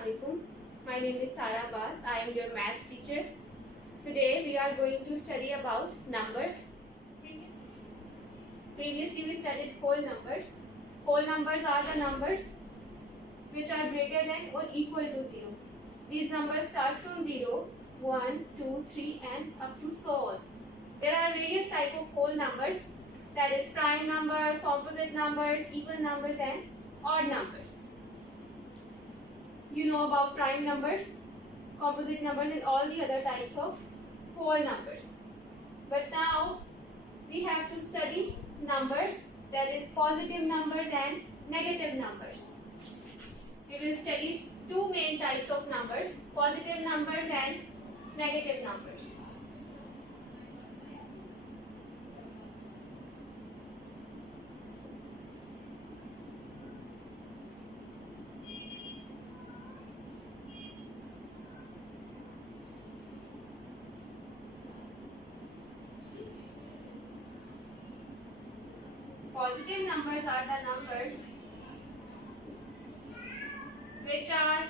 Assalamualaikum. My name is Sara Bas. I am your maths teacher. Today we are going to study about numbers. Previously we studied whole numbers. Whole numbers are the numbers which are greater than or equal to 0. These numbers start from 0, 1, 2, 3 and up to so on. There are various types of whole numbers, that is prime number, composite numbers, even numbers and odd numbers. You know about prime numbers, composite numbers and all the other types of whole numbers. But now we have to study numbers, that is positive numbers and negative numbers. We will study two main types of numbers, positive numbers and negative numbers. Positive numbers are the numbers which are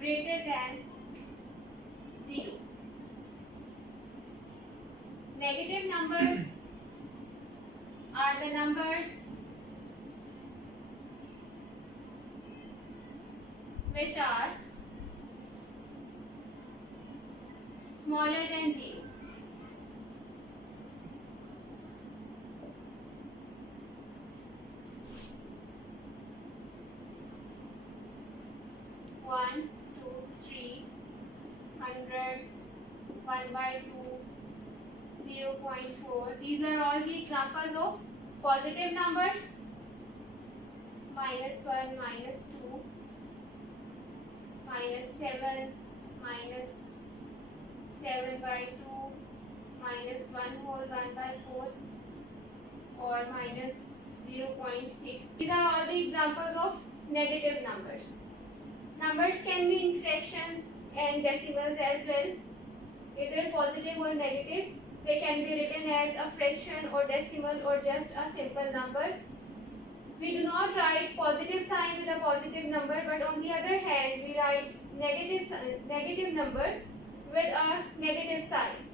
greater than 0. Negative numbers are the numbers which are smaller than 0. One, two, three, 100, 1/2, 0.4. These are all the examples of positive numbers. -1, -2, -7, -7/2, -1 whole 1/4 or -0.6. These are all the examples of negative numbers. Numbers can be in fractions and decimals as well, either positive or negative. They can be written as a fraction or decimal or just a simple number. We do not write positive sign with a positive number, but on the other hand, we write negative number with a negative sign.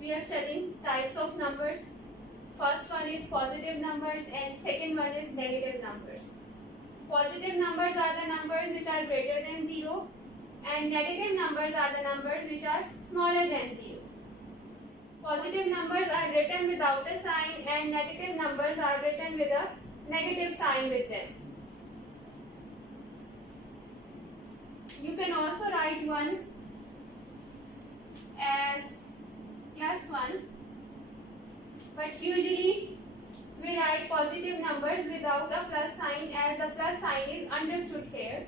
We are studying types of numbers. First one is positive numbers and second one is negative numbers. Positive numbers are the numbers which are greater than 0 and negative numbers are the numbers which are smaller than 0. Positive numbers are written without a sign and negative numbers are written with a negative sign with them. You can also write one as +1, but usually we write positive numbers without a plus sign, as the plus sign is understood here.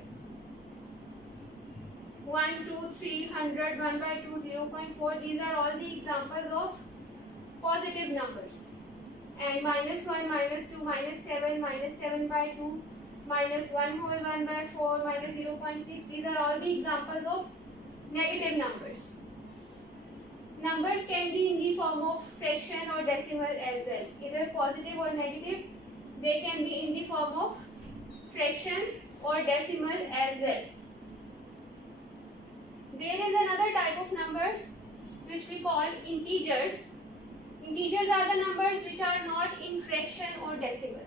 1, 2, 3, 100, 1/2, 0.4. These are all the examples of positive numbers. And -1, -2, -7, -7/2, -1 whole 1/4, -0.6. These are all the examples of negative numbers. Numbers can be in the form of fraction or decimal as well, either positive or negative. They can be in the form of fractions or decimal as well. There is another type of numbers which we call integers. Integers are the numbers which are not in fraction or decimal.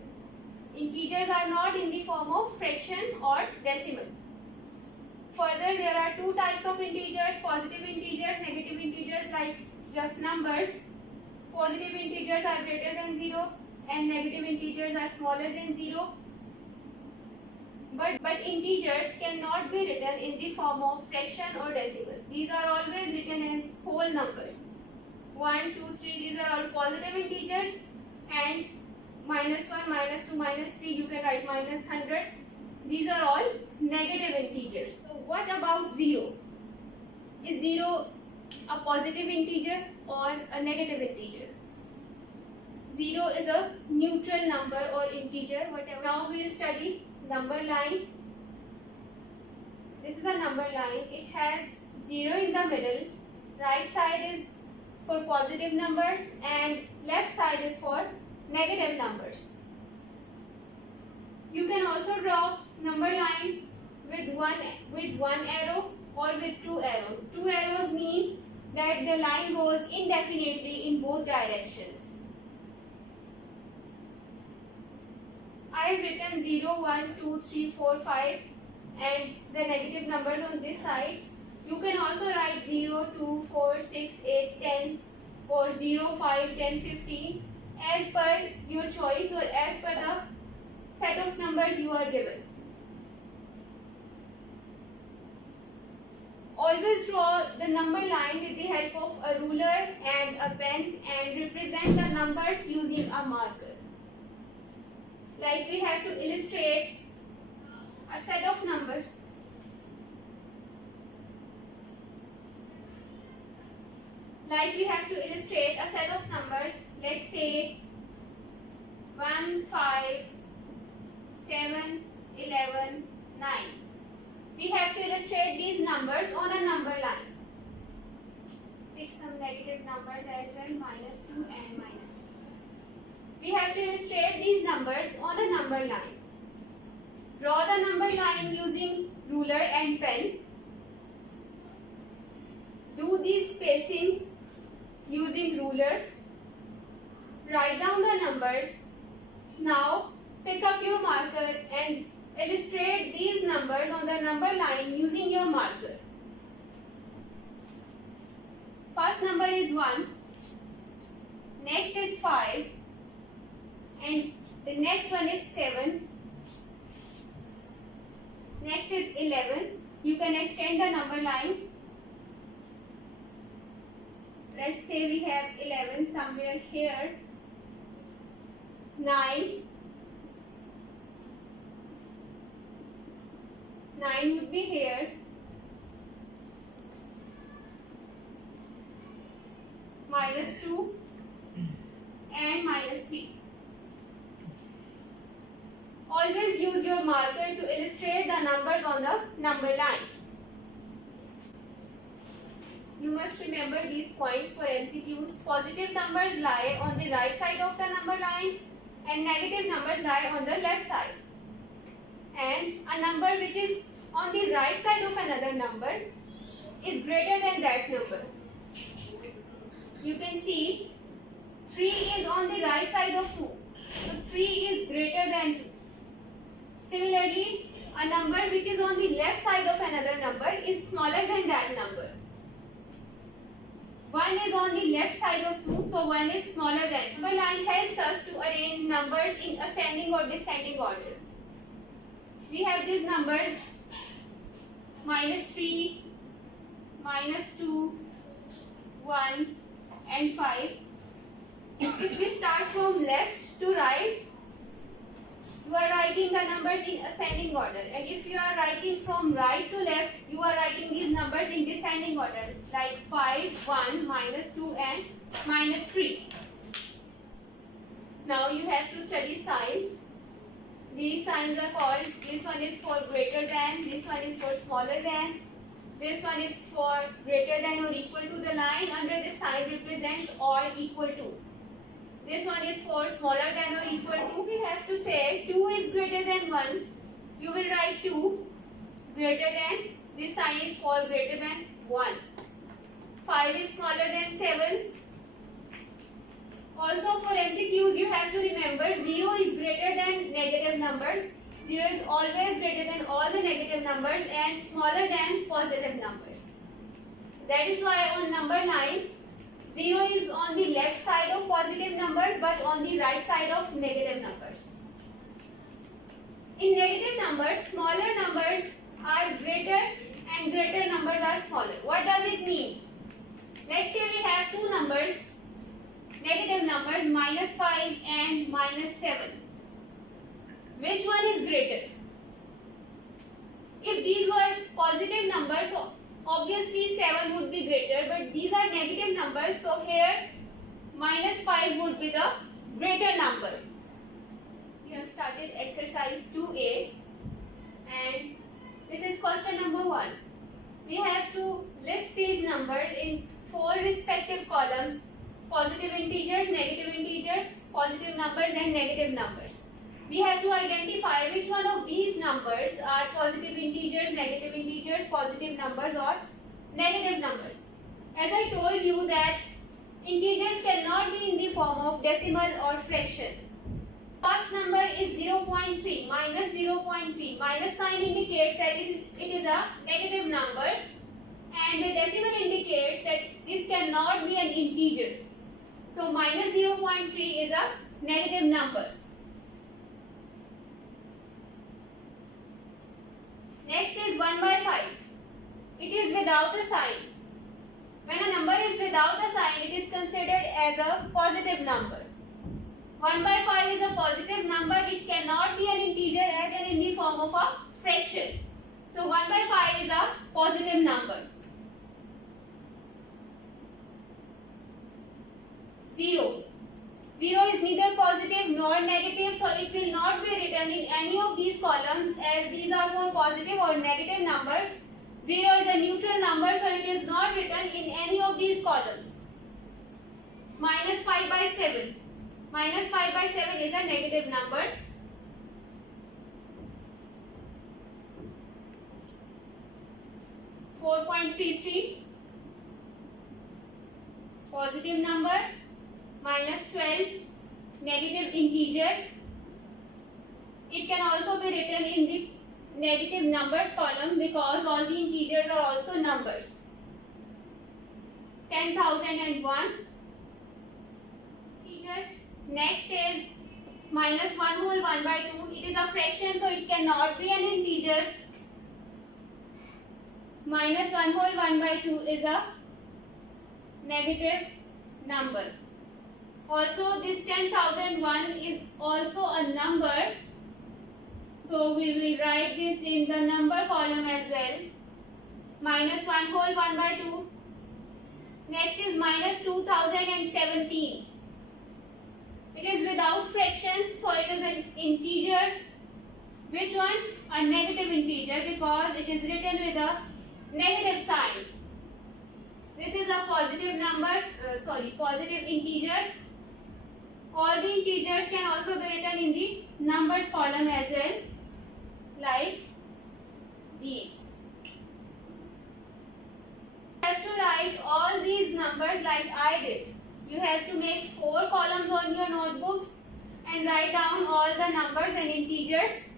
Integers are not in the form of fraction or decimal. Further, there are two types of integers, positive integers, negative integers, like just numbers. Positive integers are greater than 0 and negative integers are smaller than 0. But integers cannot be written in the form of fraction or decimal. These are always written as whole numbers. 1, 2, 3, these are all positive integers, and -1, -2, -3, you can write -100. These are all negative integers. So what about 0? Is 0 a positive integer or a negative integer? 0 is a neutral number or integer, whatever. Now we will study number line. This is a number line. It has 0 in the middle. Right side is for positive numbers and left side is for negative numbers. You can also draw number line with one arrow or with two arrows. Two arrows mean that the line goes indefinitely in both directions. I have written 0, 1, 2, 3, 4, 5 and the negative numbers on this side. You can also write 0, 2, 4, 6, 8, 10 or 0, 5, 10, 15 as per your choice or as per the set of numbers you are given. Always draw the number line with the help of a ruler and a pen and represent the numbers using a marker. Like we have to illustrate a set of numbers. Like we have to illustrate a set of numbers. Let's say 1, 5, 7, 11, 9. We have to illustrate these numbers on a number line. Pick some negative numbers as well, -2 and -3. We have to illustrate these numbers on a number line. Draw the number line using ruler and pen. Do these spacings using ruler. Write down the numbers. Now pick up your marker and illustrate these numbers on the number line using your marker. First number is 1. Next is 5. And the next one is 7. Next is 11. You can extend the number line. Let's say we have 11 somewhere here. 9. 9 would be here. -2 and -3. Always use your marker to illustrate the numbers on the number line. You must remember these points for MCQs. Positive numbers lie on the right side of the number line and negative numbers lie on the left side. And a number which is on the right side of another number is greater than that number. You can see 3 is on the right side of 2. So 3 is greater than 2. Similarly, a number which is on the left side of another number is smaller than that number. 1 is on the left side of 2, so 1 is smaller than. Number line helps us to arrange numbers in ascending or descending order. We have these numbers -3, -2, 1 and 5. If we start from left to right, you are writing the numbers in ascending order, and if you are writing from right to left, you are writing these numbers in descending order, like 5, 1, -2 and -3. Now you have to study signs. These signs are called, this one is for greater than, this one is for smaller than, this one is for greater than or equal to the line under the sign represents or equal to. This one is for smaller than or equal to. We have to say 2 is greater than 1. You will write 2 greater than, this sign is for greater than 1. 5 is smaller than 7. Also for MCQs you have to remember 0 is greater than negative numbers. 0 is always greater than all the negative numbers and smaller than positive numbers. That is why on number 9, 0 is on the left side of positive numbers but on the right side of negative numbers. In negative numbers, smaller numbers are greater and greater numbers are smaller. What does it mean? Let's say we have two numbers, negative numbers -5 and -7. Which one is greater? If these were positive numbers, obviously 7 would be greater, but these are negative numbers, so here minus 5 would be the greater number. We have started exercise 2a, and this is question number 1. We have to list these numbers in 4 respective columns: positive integers, negative integers, positive numbers and negative numbers. We have to identify which one of these numbers are positive integers, negative integers, positive numbers or negative numbers. As I told you that integers cannot be in the form of decimal or fraction. First number is 0.3, minus 0.3. Minus sign indicates that it is a negative number, and the decimal indicates that this cannot be an integer. So minus 0.3 is a negative number. Next is 1 by 5. It is without a sign. When a number is without a sign, it is considered as a positive number. 1 by 5 is a positive number. It cannot be an integer as well in the form of a fraction. So 1 by 5 is a positive number. 0. 0 is neither positive nor negative, so it will not be written in any of these columns, as these are for positive or negative numbers. 0 is a neutral number, so it is not written in any of these columns. Minus 5 by 7. Minus 5 by 7 is a negative number. .33 positive number. Minus 12 negative integer. It can also be written in the negative numbers column because all the integers are also numbers. 10,001 integer. Next is minus 1 whole 1 by 2. It is a fraction, so it cannot be an integer. Minus 1 whole 1 by 2 is a negative number. Also, this 10,001 is also a number, so we will write this in the number column as well. Minus 1 whole 1 by 2. Next is minus 2017. It is without fraction, so it is an integer. Which one? A negative integer, because it is written with a negative sign. This is a positive number, positive integer. All the integers can also be written in the numbers column as well, like these. You have to write all these numbers like I did. You have to make 4 columns on your notebooks and write down all the numbers and integers.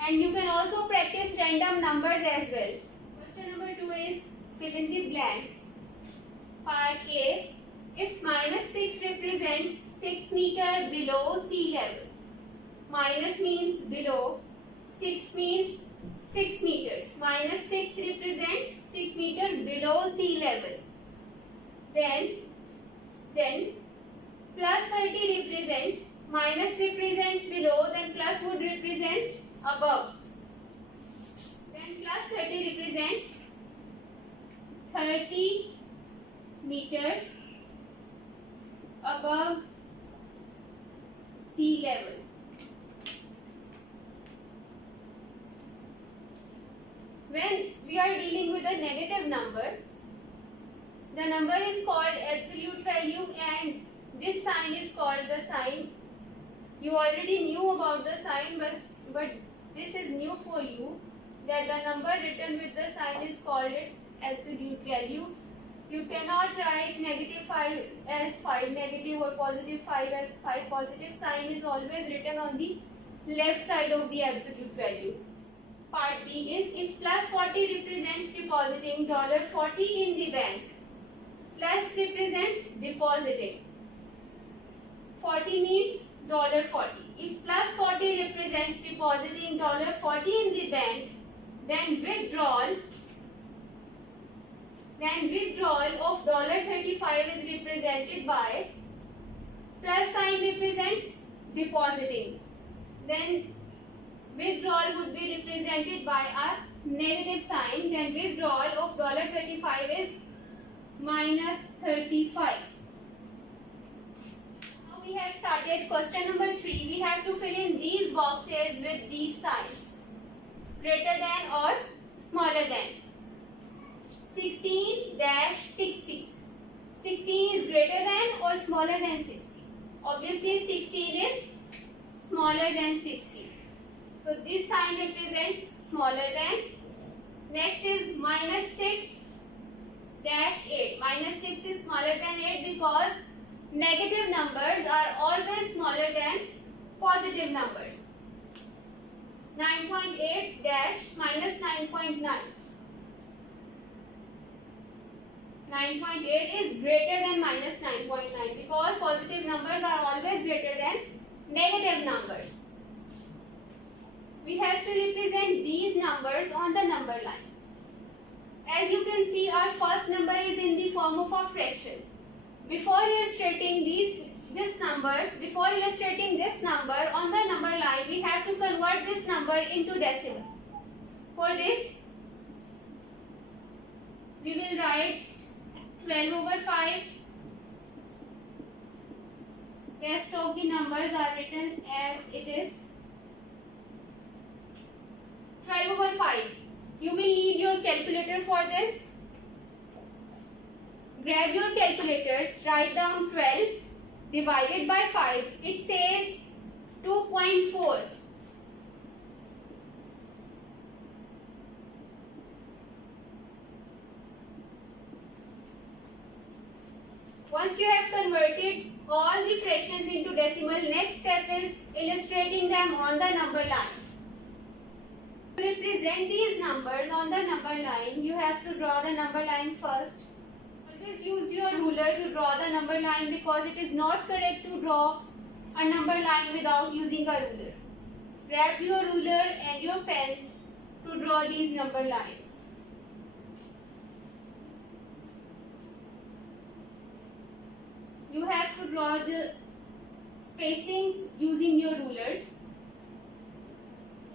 And you can also practice random numbers as well. Question number 2 is fill in the blanks. Part A. If minus 6 represents 6 meter below sea level. Minus means below, 6 means 6 meters. Minus 6 represents 6 meter below sea level. Then plus 30 represents, minus represents below, then plus would represent above. Then plus 30 represents 30 meters above sea level. When we are dealing with a negative number, the number is called absolute value and this sign is called the sign. You already knew about the sign, but this is new for you, that the number written with the sign is called its absolute value. You cannot write negative 5 as 5 negative or positive 5 as 5 positive. Sign is always written on the left side of the absolute value. Part B is if plus 40 represents depositing $40 in the bank. Plus represents depositing. 40 means $40. If plus 40 represents depositing $40 in the bank, then withdrawal of $35 is represented by plus sign represents depositing. Then withdrawal would be represented by our negative sign, then withdrawal of $35 is minus 35. Now we have started question number 3. We have to fill in these boxes with these signs, greater than or smaller than. 16-60. 16 is greater than or smaller than 60. Obviously 16 is smaller than 60. So this sign represents smaller than. Next is minus 6-8. Minus 6 is smaller than 8 because negative numbers are always smaller than positive numbers. 9.8 dash minus 9.9. 9.8 is greater than minus 9.9 because positive numbers are always greater than negative numbers. We have to represent these numbers on the number line. As you can see, our first number is in the form of a fraction. Before illustrating this number on the number line, we have to convert this number into decimal. For this, we will write 12/5. Rest of the numbers are written as it is. 12/5. You will need your calculator for this. Grab your calculators, write down 12 divided by 5. It says 2.4. Once you have converted all the fractions into decimal, next step is illustrating them on the number line. To represent these numbers on the number line, you have to draw the number line first. Always use your ruler to draw the number line because it is not correct to draw a number line without using a ruler. Grab your ruler and your pens to draw these number lines. You have to draw the spacings using your rulers.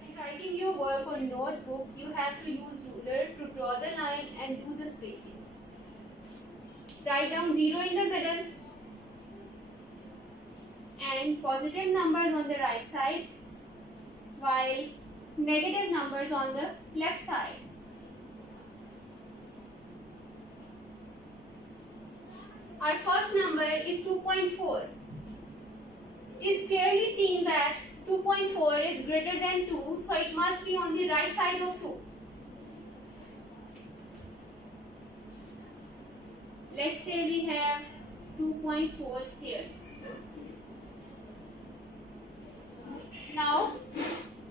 When writing your work on notebook, you have to use ruler to draw the line and do the spacings. Write down 0 in the middle and positive numbers on the right side while negative numbers on the left side. Our first number is 2.4. It is clearly seen that 2.4 is greater than 2, so it must be on the right side of 2. Let's say we have 2.4 here. Now,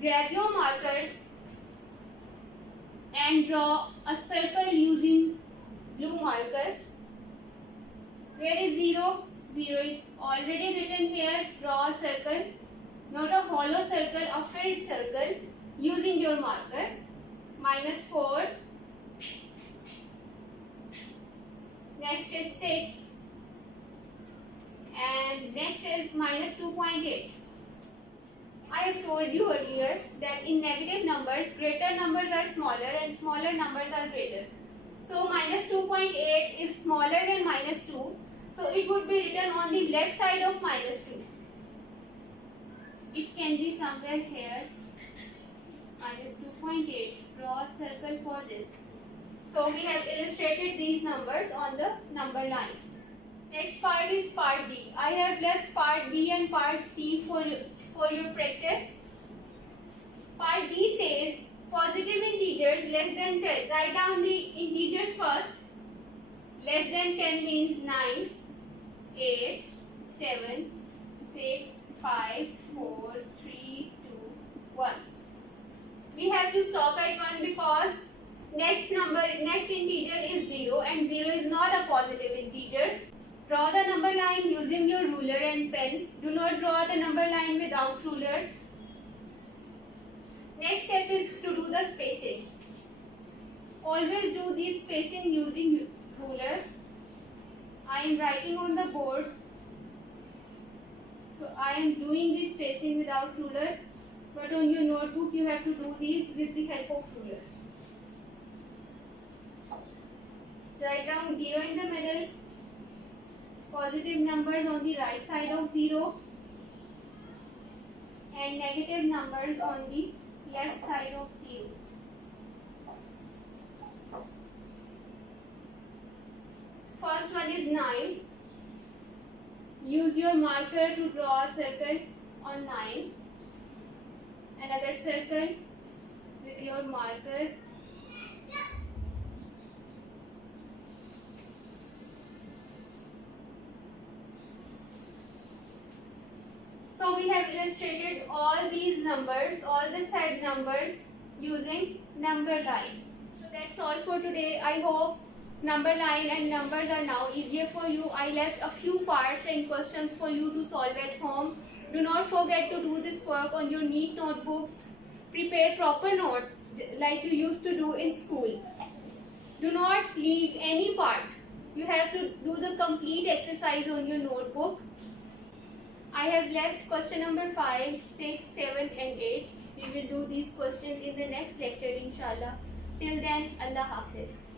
grab your markers and draw a circle using blue marker. Where is 0? 0 is already written here. Draw a circle, not a hollow circle, a filled circle using your marker. -4. Next is 6. And next is -2.8. I have told you earlier that in negative numbers, greater numbers are smaller and smaller numbers are greater. So -2.8 is smaller than -2. So it would be written on the left side of -2. It can be somewhere here. -2.8. Draw a circle for this. So we have illustrated these numbers on the number line. Next part is part B. I have left part B and part C for your practice. Part B says positive integers less than 10. Write down the integers first. Less than 10 means 9, 8, 7, 6, 5, 4, 3, 2, 1. We have to stop at 1 because next integer is 0 and 0 is not a positive integer. Draw the number line using your ruler and pen. Do not draw the number line without ruler. Next step is to do the spacings. Always do these spacing using ruler. I am writing on the board. So I am doing this spacing without ruler. But on your notebook you have to do these with the help of ruler. write down 0 in the middle, positive numbers on the right side of 0, and negative numbers on the left side of 0. First one is 9. Use your marker to draw a circle on 9. Another circle with your marker. So we have illustrated all these numbers, all the said numbers using number line. So that's all for today. I hope number line and numbers are now easier for you. I left a few parts and questions for you to solve at home. Do not forget to do this work on your neat notebooks. Prepare proper notes like you used to do in school. Do not leave any part. You have to do the complete exercise on your notebook. I have left question number 5, 6, 7 and 8. We will do these questions in the next lecture inshallah. Till then, Allah Hafiz.